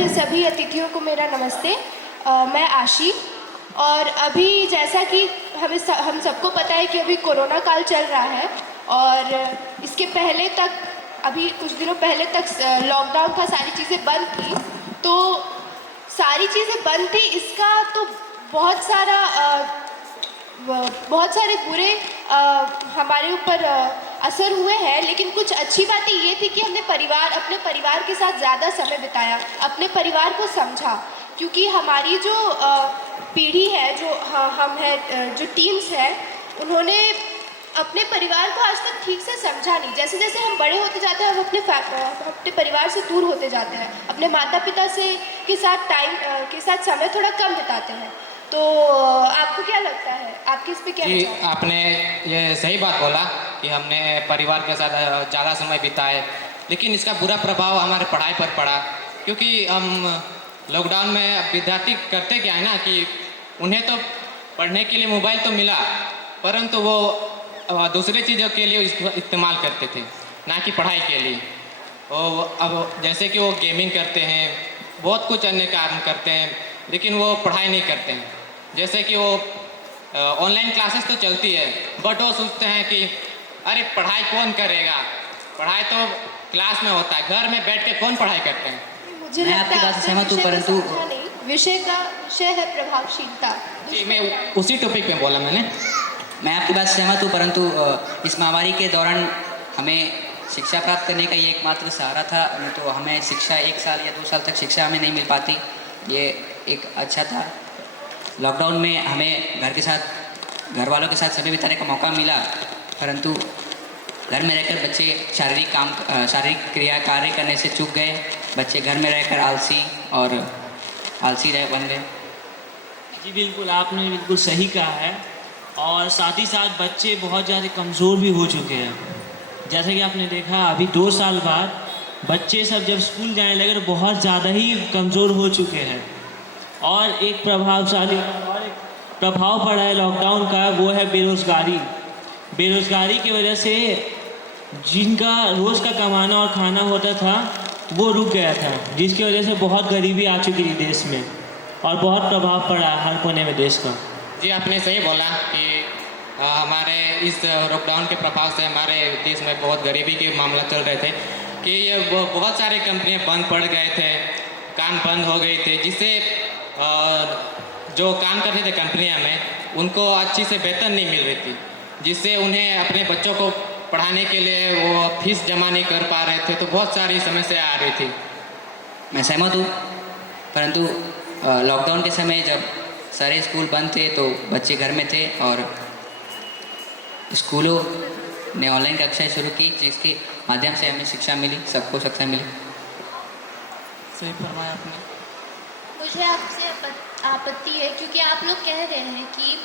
बैठे सभी अतिथियों को मेरा नमस्ते। मैं आशी, और अभी जैसा कि हम सबको पता है कि अभी कोरोना काल चल रहा है, और इसके पहले तक, अभी कुछ दिनों पहले तक लॉकडाउन था, सारी चीज़ें बंद थी। तो सारी चीज़ें बंद थी, इसका तो बहुत सारे बुरे हमारे ऊपर असर हुए हैं, लेकिन कुछ अच्छी बातें ये थी कि हमने अपने परिवार के साथ ज़्यादा समय बिताया, अपने परिवार को समझा। क्योंकि हमारी जो पीढ़ी है, जो हम हैं, जो टीम्स हैं, उन्होंने अपने परिवार को आज तक ठीक से समझा नहीं। जैसे जैसे हम बड़े होते जाते हैं, हम अपने परिवार से दूर होते जाते हैं, अपने माता पिता के साथ समय थोड़ा कम बिताते हैं। तो आपको क्या लगता है, आपके इस पे क्या जी, विचार है? आपने ये सही बात बोला कि हमने परिवार के साथ ज़्यादा समय बिताए, लेकिन इसका बुरा प्रभाव हमारे पढ़ाई पर पड़ा। क्योंकि हम लॉकडाउन में विद्यार्थी करते क्या है ना कि उन्हें तो पढ़ने के लिए मोबाइल तो मिला, परंतु वो दूसरी चीज़ों के लिए इस्तेमाल करते थे, ना कि पढ़ाई के लिए। और अब जैसे कि वो गेमिंग करते हैं, बहुत कुछ अन्य काम करते हैं, लेकिन वो पढ़ाई नहीं करते हैं। जैसे कि वो ऑनलाइन क्लासेस तो चलती है, बट वो सोचते हैं कि अरे पढ़ाई कौन करेगा, पढ़ाई तो क्लास में होता है, घर में बैठ के कौन पढ़ाई करते हैं। मुझे मैं लगता आपकी है बात से आपने सहमत हूँ, विषय को परंतु समझा नहीं। विषय है प्रभावशीलता। जी, मैं उसी टॉपिक पे बोला मैंने। मैं आपकी बात से सहमत हूँ, परंतु इस महामारी के दौरान हमें शिक्षा प्राप्त करने का ये एकमात्र सहारा था। नहीं तो हमें शिक्षा 1 साल या 2 साल तक शिक्षा हमें नहीं मिल पाती। ये एक अच्छा था। लॉकडाउन में हमें घर वालों के साथ समय बिताने का मौका मिला, परंतु घर में रहकर बच्चे शारीरिक कार्य करने से चूक गए। बच्चे घर में रहकर आलसी बन गए। जी बिल्कुल, आपने बिल्कुल सही कहा है। और साथ ही साथ बच्चे बहुत ज़्यादा कमज़ोर भी हो चुके हैं। जैसे कि आपने देखा, अभी 2 साल बाद बच्चे सब जब स्कूल जाने लगे तो बहुत ज़्यादा ही कमज़ोर हो चुके हैं। और एक प्रभाव पड़ा है लॉकडाउन का, वो है बेरोज़गारी। बेरोज़गारी की वजह से जिनका रोज़ का कमाना और खाना होता था वो रुक गया था, जिसकी वजह से बहुत गरीबी आ चुकी थी देश में, और बहुत प्रभाव पड़ा हर कोने में देश का। जी, आपने सही बोला कि हमारे इस लॉकडाउन के प्रभाव से हमारे देश में बहुत गरीबी के मामला चल रहे थे कि ये बहुत सारे कंपनियां बंद पड़ गए थे, काम बंद हो गए थे, जिससे जो काम करते थे कंपनियां में उनको अच्छी से वेतन नहीं मिल रही थी, जिससे उन्हें अपने बच्चों को पढ़ाने के लिए वो फीस जमा नहीं कर पा रहे थे। तो बहुत सारी समस्या आ रही थी। मैं सहमत हूँ, परंतु लॉकडाउन के समय जब सारे स्कूल बंद थे तो बच्चे घर में थे और स्कूलों ने ऑनलाइन कक्षाएं शुरू की, जिसके माध्यम से हमें शिक्षा मिली, सबको शिक्षा मिली। सही फरमाया आपने। मुझे आपसे आपत्ति है, क्योंकि आप लोग कह रहे हैं कि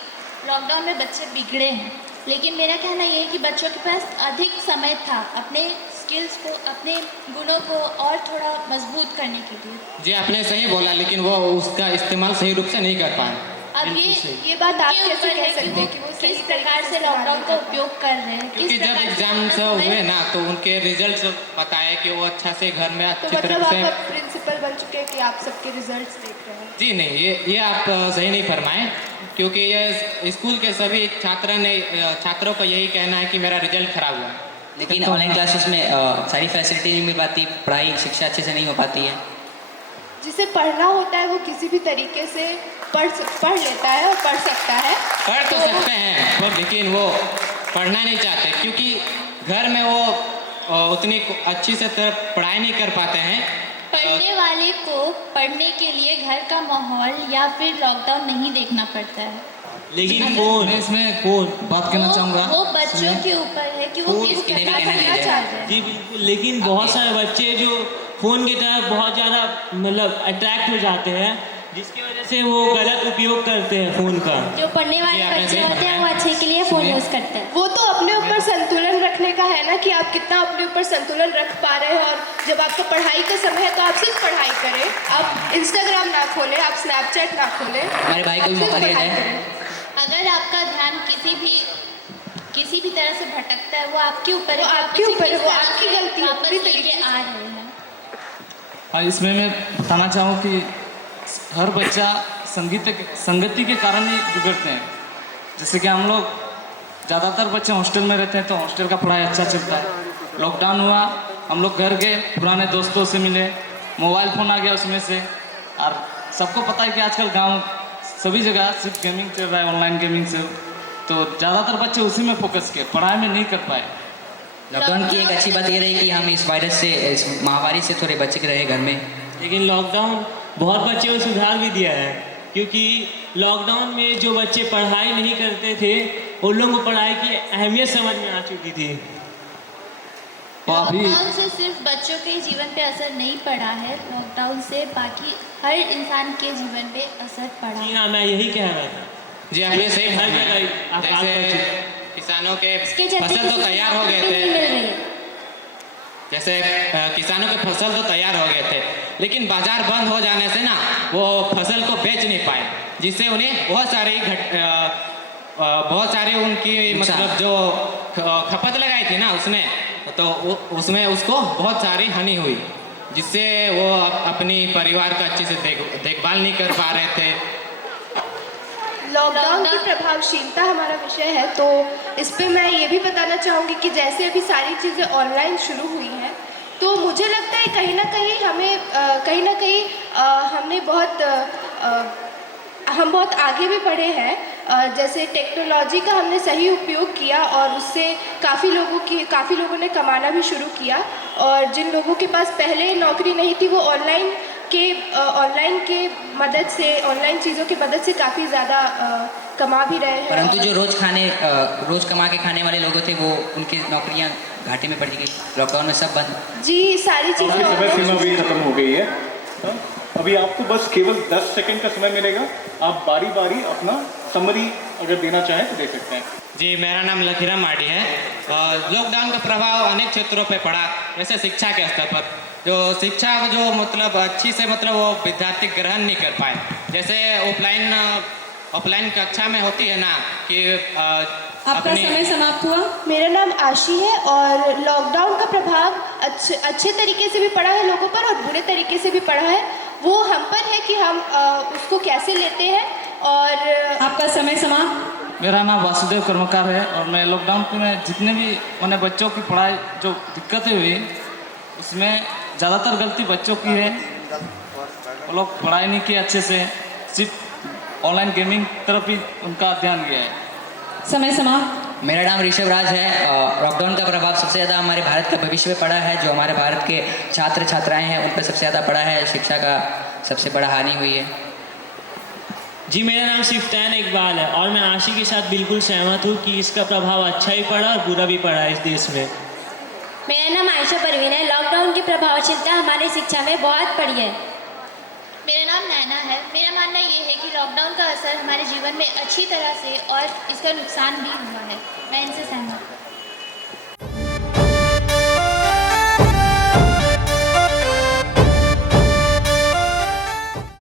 लॉकडाउन में बच्चे बिगड़े हैं, लेकिन मेरा कहना ये है कि बच्चों के पास अधिक समय था अपने स्किल्स को, अपने गुणों को और थोड़ा मजबूत करने के लिए। जी, आपने सही बोला, लेकिन वो उसका इस्तेमाल सही रूप से नहीं कर पाए। अब ये बात आप कैसे कह सकते हैं कि वो किस प्रकार से लॉकडाउन का उपयोग कर रहे हैं? क्योंकि जब एग्जाम हुए ना तो उनके रिजल्ट बताए कि वो अच्छा से घर में तो अच्छी मतलब तरह से। आप प्रिंसिपल बन चुके हैं कि आप सबके रिजल्ट्स देख रहे हैं? जी नहीं, ये आप सही नहीं फरमाएं, क्योंकि ये स्कूल के सभी छात्रों का यही कहना है कि मेरा रिजल्ट खराब हुआ। लेकिन ऑनलाइन क्लासेस में सारी फैसिलिटी नहीं मिल पाती, पढ़ाई शिक्षा अच्छे से नहीं हो पाती है। जिसे पढ़ना होता है वो किसी भी तरीके से पढ़ लेता है और पढ़ सकता है। पढ़ तो सकते हैं, लेकिन वो पढ़ना नहीं चाहते, क्योंकि घर में वो उतनी अच्छी से पढ़ाई नहीं कर पाते हैं। पढ़ने वाले को पढ़ने के लिए घर का माहौल या फिर लॉकडाउन नहीं देखना पड़ता है, लेकिन मैं इसमें बात करना चाहूँगा। वो बच्चों के ऊपर है कि वो किस इन्हें भी प्रकार कहना पढ़ना चाहिए। चाहते हैं। जी बिल्कुल, लेकिन बहुत सारे बच्चे जो फ़ोन की तरफ बहुत ज़्यादा मतलब अट्रैक्ट हो जाते हैं, जिसकी वजह से वो गलत उपयोग करते हैं फ़ोन का। जो पढ़ने वाले बच्चे होते हैं वो अच्छे के लिए फ़ोन यूज़ करते हैं। वो तो अपने ऊपर संतुलन रखने का है ना, कि आप कितना अपने ऊपर संतुलन रख पा रहे हैं। और जब आपका पढ़ाई का समय है तो आप सिर्फ पढ़ाई करें, आप इंस्टाग्राम ना खोलें, आप स्नैपचैट ना खोलें। हमारे भाई को भी मौका दिया जाए। अगर आपका ध्यान किसी भी तरह से भटकता है, वो आपके ऊपर है, वो आपके ऊपर है, वो आपकी गलती है, वापस पूरी लेके तरीके से। आ रहे हैं। और इसमें मैं बताना चाहूँ कि हर बच्चा संगति के कारण ही बिगड़ते हैं। जैसे कि हम लोग ज़्यादातर बच्चे हॉस्टल में रहते हैं तो हॉस्टल का पढ़ाई अच्छा चलता है। लॉकडाउन हुआ, हम लोग घर गए, पुराने दोस्तों से मिले, मोबाइल फ़ोन आ गया उसमें से। और सबको पता है कि आजकल गांव सभी जगह सिर्फ गेमिंग चल रहा है, ऑनलाइन गेमिंग से। तो ज़्यादातर बच्चे उसी में फोकस किए, पढ़ाई में नहीं कर पाए। लॉकडाउन की एक अच्छी बात ये रही कि हम इस वायरस से, इस महामारी से थोड़े बच के रहे घर में। लेकिन लॉकडाउन बहुत बच्चे को सुधार भी दिया है, क्योंकि लॉकडाउन में जो बच्चे पढ़ाई नहीं करते थे उन लोगों को पढ़ाई की अहमियत समझ में आ चुकी थी। लॉकडाउन से सिर्फ बच्चों के जीवन पे असर नहीं पड़ा है, लॉकडाउन से बाकी हर इंसान के जीवन पे असर पड़ा जी है। हाँ, मैं यही कह रहा था। जी आपने सही हर फरमाया। जगह आप जैसे किसानों के इसके चलते फसल तो किसी तैयार को हो गए नहीं मिल थे, रही है। जैसे किसानों के फसल तो तैयार हो गए थे, लेकिन बाजार बंद हो जाने से ना वो फसल को बेच नहीं पाए, जिससे उन्हें बहुत सारी उनकी मतलब जो खपत लगाई थी ना उसने, तो उसमें उसको बहुत सारी हानि हुई, जिससे वो अपनी परिवार का अच्छे से देखभाल नहीं कर पा रहे थे। लॉकडाउन की प्रभावशीलता हमारा विषय है, तो इस पे मैं ये भी बताना चाहूँगी कि जैसे अभी सारी चीज़ें ऑनलाइन शुरू हुई हैं, तो मुझे लगता है कहीं ना कहीं हमने हम बहुत आगे भी बढ़े हैं। जैसे टेक्नोलॉजी का हमने सही उपयोग किया और उससे काफ़ी लोगों ने कमाना भी शुरू किया, और जिन लोगों के पास पहले नौकरी नहीं थी वो ऑनलाइन के मदद से, ऑनलाइन चीज़ों की मदद से काफ़ी ज़्यादा कमा भी रहे हैं। परंतु जो रोज कमा के खाने वाले लोग थे वो उनकी नौकरियां घाटे में पड़ गई। लॉकडाउन में सब बंद। जी, सारी चीज़ें समय सीमा ऑनलाइन। भी खत्म हो गई है। हाँ, अभी आपको बस केवल 10 सेकंड का समय मिलेगा। आप बारी बारी अपना समरी अगर देना चाहें तो दे सकते हैं। जी, मेरा नाम लखीराम माडी है। लॉकडाउन का प्रभाव अनेक क्षेत्रों पे पड़ा, जैसे शिक्षा के स्तर पर। जो शिक्षा जो मतलब अच्छी से मतलब वो विद्यार्थी ग्रहण नहीं कर पाए, जैसे ऑफलाइन कक्षा में होती है ना कि आपका समय समाप्त हुआ। मेरा नाम आशी है, और लॉकडाउन का प्रभाव अच्छे तरीके से भी पड़ा है लोगों पर और बुरे तरीके से भी पड़ा है। वो हम पर है कि हम उसको कैसे लेते हैं। और आपका समय समाप्त। मेरा नाम वासुदेव कर्मकार है और मैं लॉकडाउन में जितने भी मैंने बच्चों की पढ़ाई जो दिक्कतें हुई उसमें ज़्यादातर गलती बच्चों की है। वो लोग पढ़ाई नहीं की अच्छे से, सिर्फ ऑनलाइन गेमिंग तरफ ही उनका ध्यान गया है। समय समाप्त। मेरा नाम ऋषभ राज है। लॉकडाउन का प्रभाव सबसे ज़्यादा हमारे भारत के भविष्य पे पड़ा है। जो हमारे भारत के छात्र छात्राएं हैं उन पर सबसे ज़्यादा पड़ा है। शिक्षा का सबसे बड़ा हानि हुई है। जी, मेरा नाम सिफ्तान इकबाल है और मैं आशी के साथ बिल्कुल सहमत हूँ कि इसका प्रभाव अच्छा ही पड़ा और बुरा भी पड़ा इस देश में। मेरा नाम आयशा परवीन है। लॉकडाउन की प्रभावशीलता हमारी शिक्षा में बहुत पड़ी है। मेरा नाम नैना है। मेरा मानना ये है कि लॉकडाउन का असर हमारे जीवन में अच्छी तरह से और इसका नुकसान भी हुआ है। मैं इनसे सहमत हूँ।